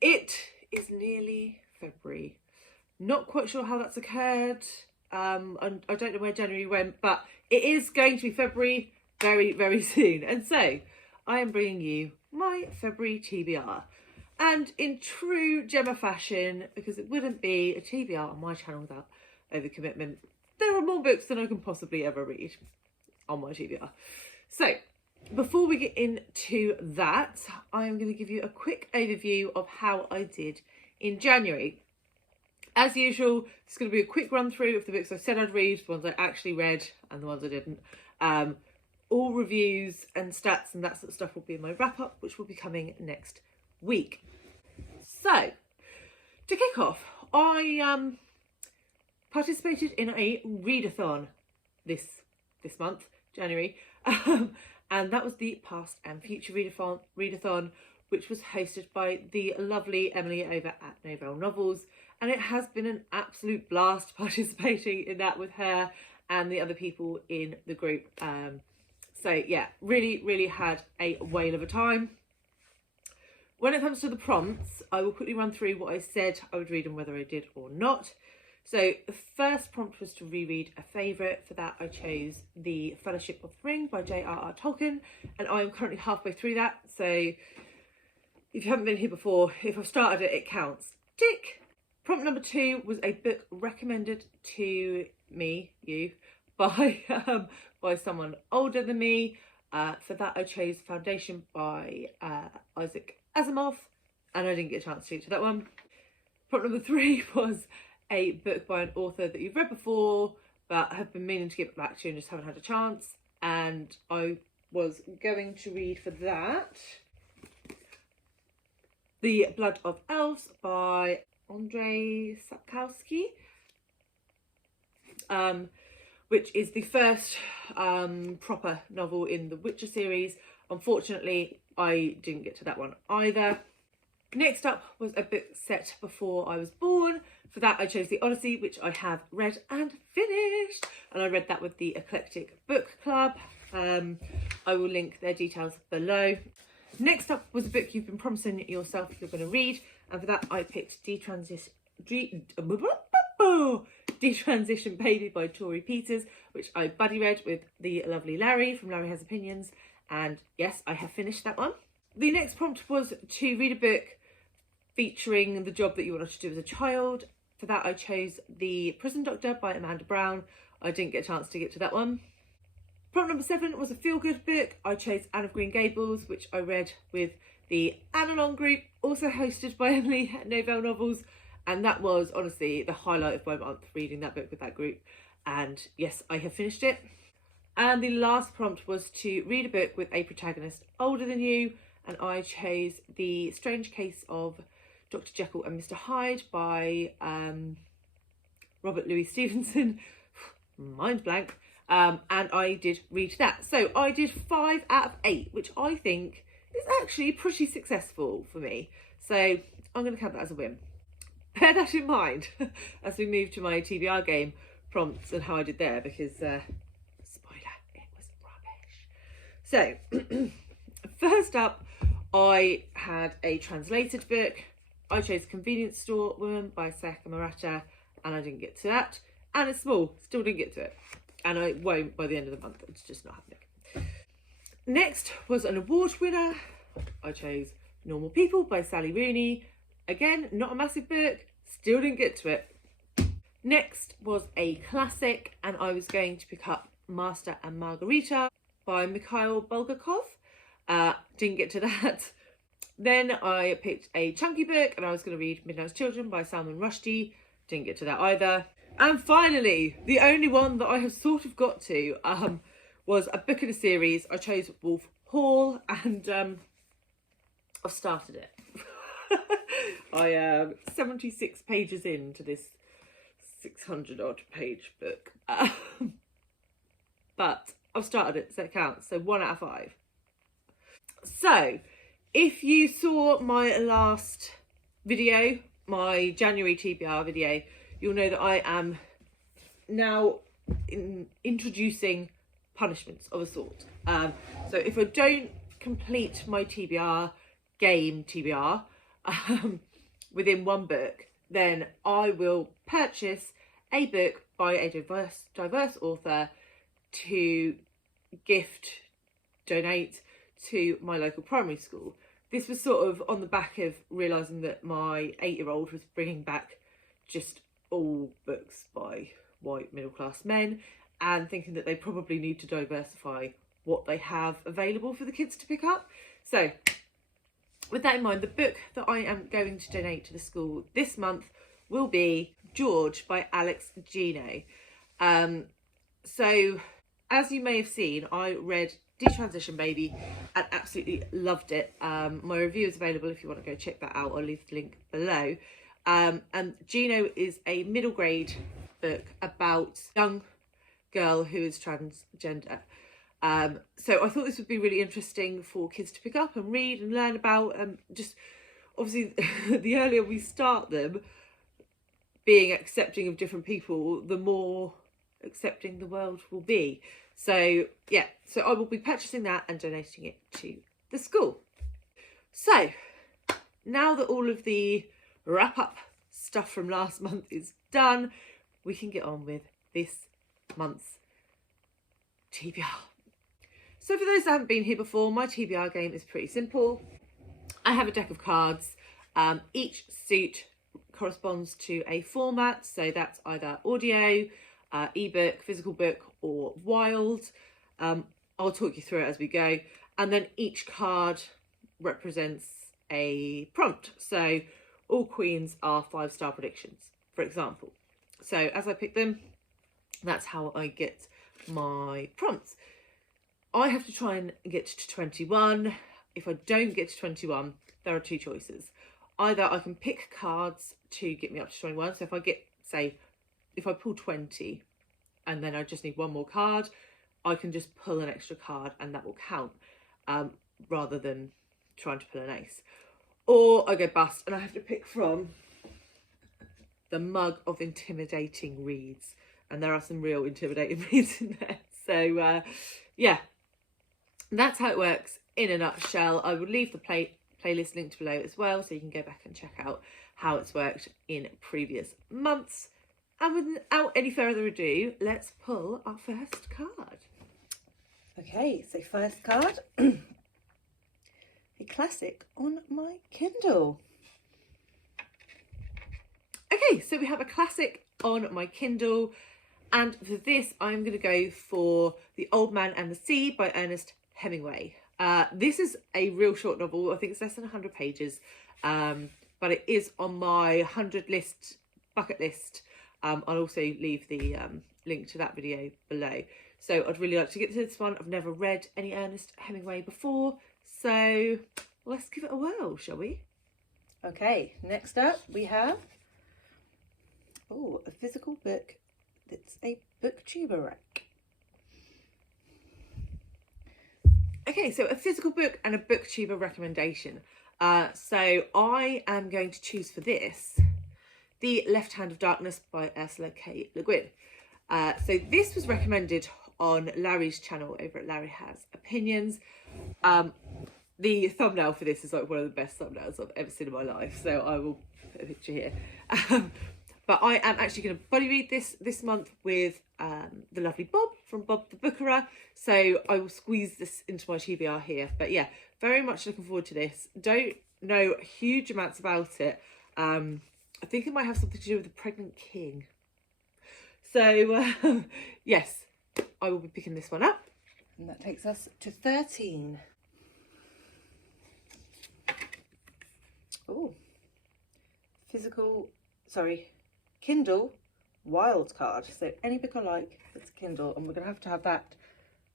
It is nearly February. Not quite sure how that's occurred. I don't know where January went, but it is going to be February very, very soon. And so I am bringing you my February TBR. And in true Gemma fashion, because it wouldn't be a TBR on my channel without overcommitment, there are more books than I can possibly ever read on my TBR. So before we get into that, I am going to give you a quick overview of how I did in January. As usual, it's going to be a quick run through of the books I said I'd read, the ones I actually read and the ones I didn't. All reviews and stats and that sort of stuff will be in my wrap up, which will be coming next week. So, to kick off, I participated in a readathon this month, January, and that was the Past and Future readathon, which was hosted by the lovely Emily over at Novell Novels, and it has been an absolute blast participating in that with her and the other people in the group. So yeah, really had a whale of a time. When it comes to the prompts, I will quickly run through what I said I would read and whether I did or not. So the first prompt was to reread a favourite. For that I chose The Fellowship of the Ring by J.R.R. Tolkien, and I am currently halfway through that. So if you haven't been here before, if I've started it, it counts. Tick! Prompt number 2 was a book recommended to me, by someone older than me. For that I chose Foundation by Isaac Asimov, and I didn't get a chance to get to that one. Prompt number 3 was a book by an author that you've read before but have been meaning to get back to and just haven't had a chance, and I was going to read for that The Blood of Elves by Andrzei Sapkowski, which is the first proper novel in the Witcher series. Unfortunately, I didn't get to that one either. Next up was a book set before I was born. For that I chose the Odyssey, which I have read and finished, and I read that with the Eclectic Book Club. I will link their details below. Next up was a book you've been promising yourself you're going to read, and for that I picked Detransition Baby by Torrey, which I buddy read with the lovely Larry from Larry Has Opinions, and yes, I have finished that one. The next prompt was to read a book featuring the job that you wanted to do as a child. For that I chose The Prison Doctor by Amanda Brown. I didn't get a chance to get to that one. Prompt number 7 was a feel-good book. I chose Anne of Green Gables, which I read with the Analong group, also hosted by Emily at Novell Novels, and that was honestly the highlight of my month, reading that book with that group. And yes, I have finished it. And the last prompt was to read a book with a protagonist older than you, and I chose The Strange Case of Dr. Jekyll and Mr. Hyde by Robert Louis Stevenson. Mind blank. And I did read that. So I did 5 out of 8, which I think is actually pretty successful for me. So I'm going to count that as a win. Bear that in mind as we move to my TBR game prompts and how I did there, because spoiler, it was rubbish. So first up, I had a translated book. I chose Convenience Store Woman by Sayaka Murata, and I didn't get to that. And it's small, still didn't get to it. And I won't by the end of the month, it's just not happening. Next was an award winner. I chose Normal People by Sally Rooney. Again, not a massive book, still didn't get to it. Next was a classic, and I was going to pick up Master and Margarita by Mikhail Bulgakov. Didn't get to that. Then I picked a chunky book, and I was going to read Midnight's Children by Salman Rushdie. Didn't get to that either. And finally, the only one that I have sort of got to was a book in a series. I chose Wolf Hall, and I've started it. I am 76 pages into this 600 odd page book. But I've started it, so it counts. So 1 out of 5. So if you saw my last video, my January TBR video, you'll know that I am now introducing punishments of a sort. So if I don't complete my TBR game TBR, within one book, then I will purchase a book by a diverse author to gift, donate to my local primary school. This was sort of on the back of realising that my 8-year-old was bringing back just all books by white middle-class men, and thinking that they probably need to diversify what they have available for the kids to pick up. So with that in mind, the book that I am going to donate to the school this month will be George by Alex Gino. So as you may have seen, I read Detransition Baby and absolutely loved it. My review is available if you want to go check that out. I'll leave the link below. And Gino is a middle grade book about a young girl who is transgender. So I thought this would be really interesting for kids to pick up and read and learn about. Just obviously, the earlier we start them being accepting of different people, the more accepting the world will be. So yeah, so I will be purchasing that and donating it to the school. So now that all of the wrap up stuff from last month is done, we can get on with this month's TBR. So for those that haven't been here before, my TBR game is pretty simple. I have a deck of cards. Each suit corresponds to a format, so that's either audio, ebook, physical book, or wild. I'll talk you through it as we go. And then each card represents a prompt. So all queens are 5-star predictions, for example. So as I pick them, that's how I get my prompts. I have to try and get to 21. If I don't get to 21, there are two choices. Either I can pick cards to get me up to 21. So if I get, say, if I pull 20 and then I just need one more card, I can just pull an extra card and that will count, rather than trying to pull an ace. Or I go bust and I have to pick from the mug of intimidating reads. And there are some real intimidating reads in there. So yeah, that's how it works in a nutshell. I will leave the playlist linked below as well, so you can go back and check out how it's worked in previous months. And without any further ado, let's pull our first card. Okay, so first card, a classic on my Kindle. Okay, so we have a classic on my Kindle, and for this I'm going to go for The Old Man and the Sea by Ernest Hemingway. This is a real short novel. I think it's less than 100 pages, but it is on my 100 list, bucket list. I'll also leave the link to that video below. So I'd really like to get to this one. I've never read any Ernest Hemingway before, so let's give it a whirl, shall we? Okay, next up we have a physical book that's a booktuber rack. Okay, so a physical book and a booktuber recommendation. So I am going to choose for this The Left Hand of Darkness by Ursula K. Le Guin. So this was recommended on Larry's channel over at Larry Has Opinions. The thumbnail for this is like one of the best thumbnails I've ever seen in my life, so I will put a picture here. But I am actually going to buddy read this month with the lovely Bob from Bob the Bookerer, so I will squeeze this into my TBR here. But yeah, very much looking forward to this. Don't know huge amounts about it. I think it might have something to do with the pregnant king. So yes, I will be picking this one up. And that takes us to 13. Oh, Kindle wild card. So any book I like that's Kindle, and we're going to have that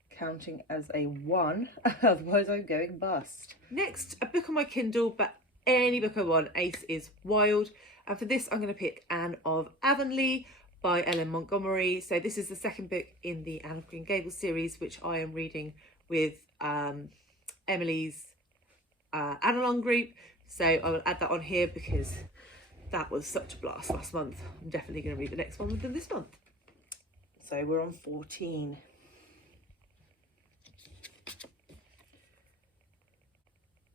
counting as a 1, otherwise I'm going bust. Next, a book on my Kindle, but any book I want. Ace is wild. And for this, I'm going to pick Anne of Avonlea by Ellen Montgomery. So this is the second book in the Anne of Green Gables series, which I am reading with Emily's Analog group. So I will add that on here because that was such a blast last month. I'm definitely going to read the next one within this month. So we're on 14.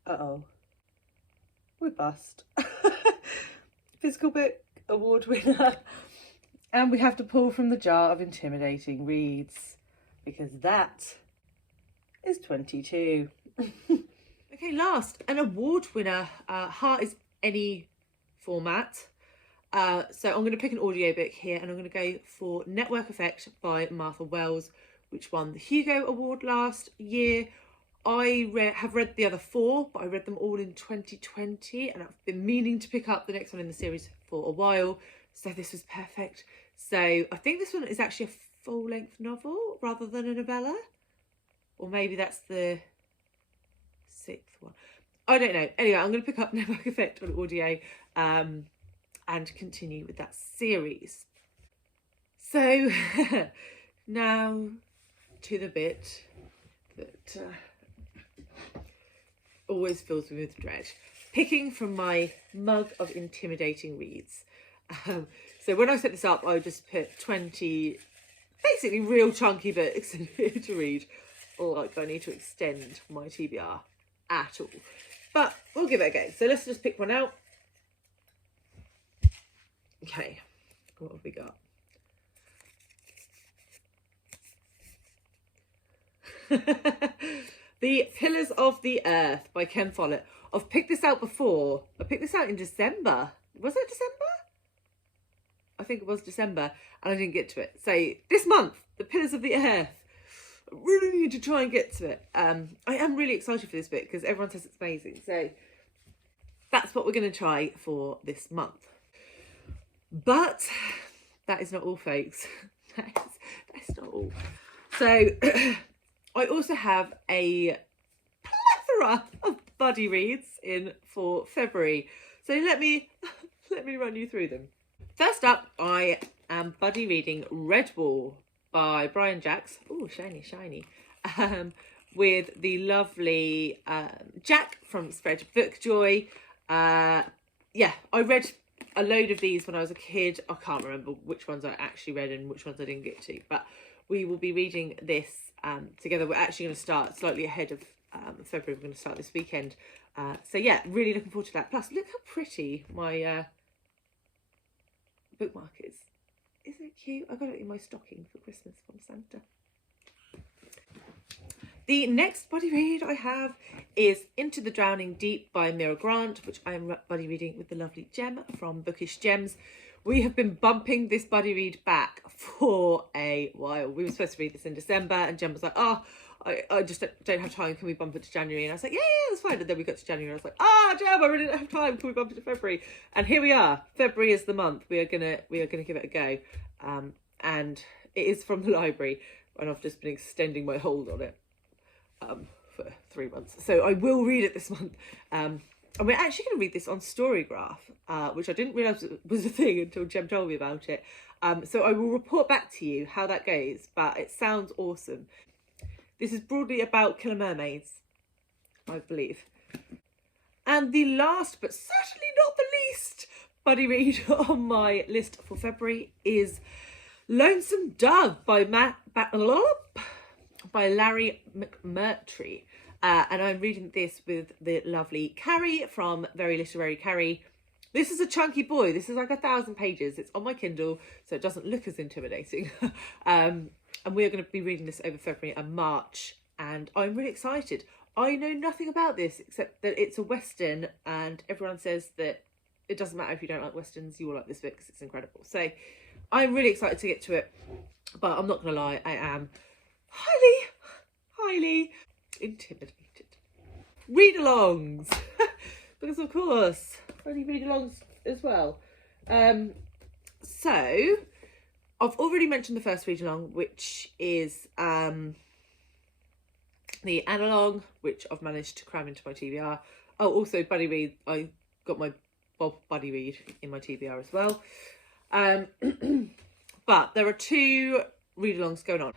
Uh-oh. We're bust. physical book award winner. And we have to pull from the jar of intimidating reads, because that is 22. Okay, last, an award winner. Heart is any format. So I'm going to pick an audiobook here, and I'm going to go for Network Effect by Martha Wells, which won the Hugo Award last year. I have read the other 4, but I read them all in 2020, and I've been meaning to pick up the next one in the series for a while, so this was perfect. So I think this one is actually a full-length novel rather than a novella, or maybe that's the 6th one. I don't know. Anyway, I'm going to pick up Network Effect on audio and continue with that series. So now to the bit that always fills me with dread. Picking from my mug of intimidating reads. So when I set this up, I just put 20 basically real chunky books in here to read. Like I need to extend my TBR at all. But we'll give it a go. So let's just pick one out. Okay, what have we got? The Pillars of the Earth by Ken Follett. I've picked this out before. I picked this out in December. Was it December? I think it was December, and I didn't get to it. So this month, The Pillars of the Earth. I really need to try and get to it. I am really excited for this bit because everyone says it's amazing. So that's what we're going to try for this month. But that is not all, folks. That's not all. So I also have a plethora of buddy reads in for February. So let me run you through them. First up, I am buddy reading Redwall by Brian Jacks. Oh, shiny, shiny. With the lovely Jack from Spread Book Joy. Yeah, I read a load of these when I was a kid. I can't remember which ones I actually read and which ones I didn't get to, but we will be reading this together. We're actually going to start slightly ahead of February. We're going to start this weekend. So yeah, really looking forward to that. Plus, look how pretty my bookmark is. Isn't it cute? I got it in my stocking for Christmas from Santa. The next buddy read I have is Into the Drowning Deep by Mira Grant, which I am buddy reading with the lovely Gem from Bookish Gems. We have been bumping this buddy read back for a while. We were supposed to read this in December, and Gem was like, oh, I just don't have time. Can we bump it to January? And I was like, yeah, that's fine. And then we got to January. I was like, Gem, I really don't have time. Can we bump it to February? And here we are. February is the month. We are gonna give it a go. And it is from the library, and I've just been extending my hold on it for 3 months. So I will read it this month. And we're actually going to read this on Storygraph, which I didn't realise was a thing until Gem told me about it. So I will report back to you how that goes, but it sounds awesome. This is broadly about killer mermaids, I believe. And the last, but certainly not the least, buddy read on my list for February is Lonesome Dove by Larry McMurtry. And I'm reading this with the lovely Carrie from Very Literary Carrie. This is a chunky boy. This is like 1,000 pages. It's on my Kindle, so it doesn't look as intimidating. And we're going to be reading this over February and March, and I'm really excited. I know nothing about this except that it's a Western, and everyone says that it doesn't matter if you don't like Westerns, you will like this book because it's incredible. So I'm really excited to get to it, but I'm not going to lie, I am highly intimidated. Read-alongs, because of course, bloody read-alongs as well. So I've already mentioned the first read-along, which is the analog, which I've managed to cram into my TBR. Oh, also buddy read. I got my Bob buddy read in my TBR as well. But there are 2 read-alongs going on.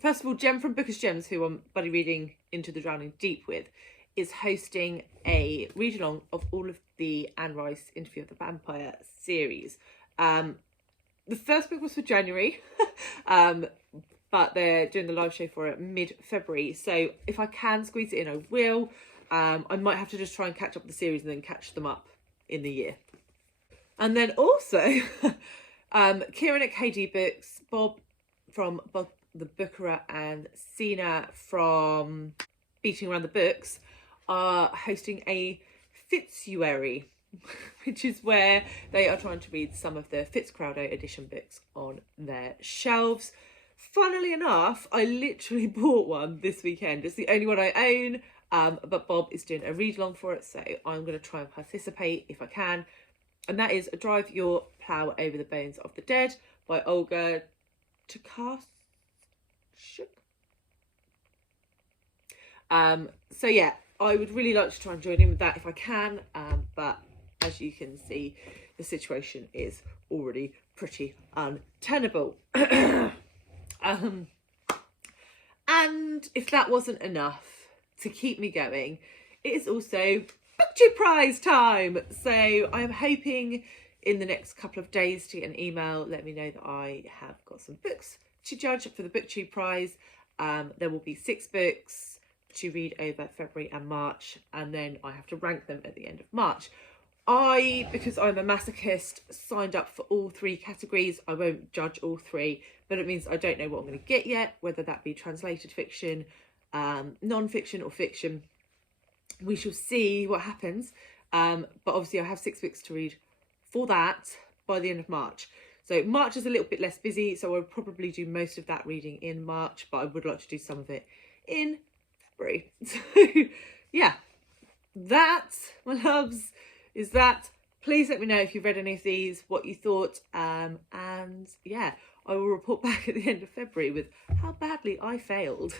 First of all, Gem from Bookish Gems, who I'm buddy reading Into the Drowning Deep with, is hosting a read-along of all of the Anne Rice Interview of the Vampire series. The first book was for January, but they're doing the live show for it mid-February. So if I can squeeze it in, I will. I might have to just try and catch up with the series and then catch them up in the year. And then also Kieran at KD Books, Bob from Bob the Bookerer, and Sina from Beating Around the Books are hosting a Fitzuary, which is where they are trying to read some of the Fitzcrowdo edition books on their shelves. Funnily enough, I literally bought one this weekend. It's the only one I own, but Bob is doing a read along for it, so I'm going to try and participate if I can. And that is Drive Your Plough Over the Bones of the Dead by Olga Tokarczuk. So yeah, I would really like to try and join in with that if I can, but as you can see, the situation is already pretty untenable. And if that wasn't enough to keep me going, it is also BookTube Prize time. So I am hoping in the next couple of days to get an email, let me know that I have got some books to judge for the BookTube Prize. There will be 6 books to read over February and March, and then I have to rank them at the end of March. Because I'm a masochist, signed up for all 3 categories. I won't judge all 3, but it means I don't know what I'm going to get yet, whether that be translated fiction, non-fiction or fiction. We shall see what happens. But obviously I have 6 books to read for that by the end of March. So March is a little bit less busy, so I'll probably do most of that reading in March, but I would like to do some of it in February. So yeah, that, my loves, is that. Please let me know if you've read any of these, what you thought, and yeah, I will report back at the end of February with how badly I failed.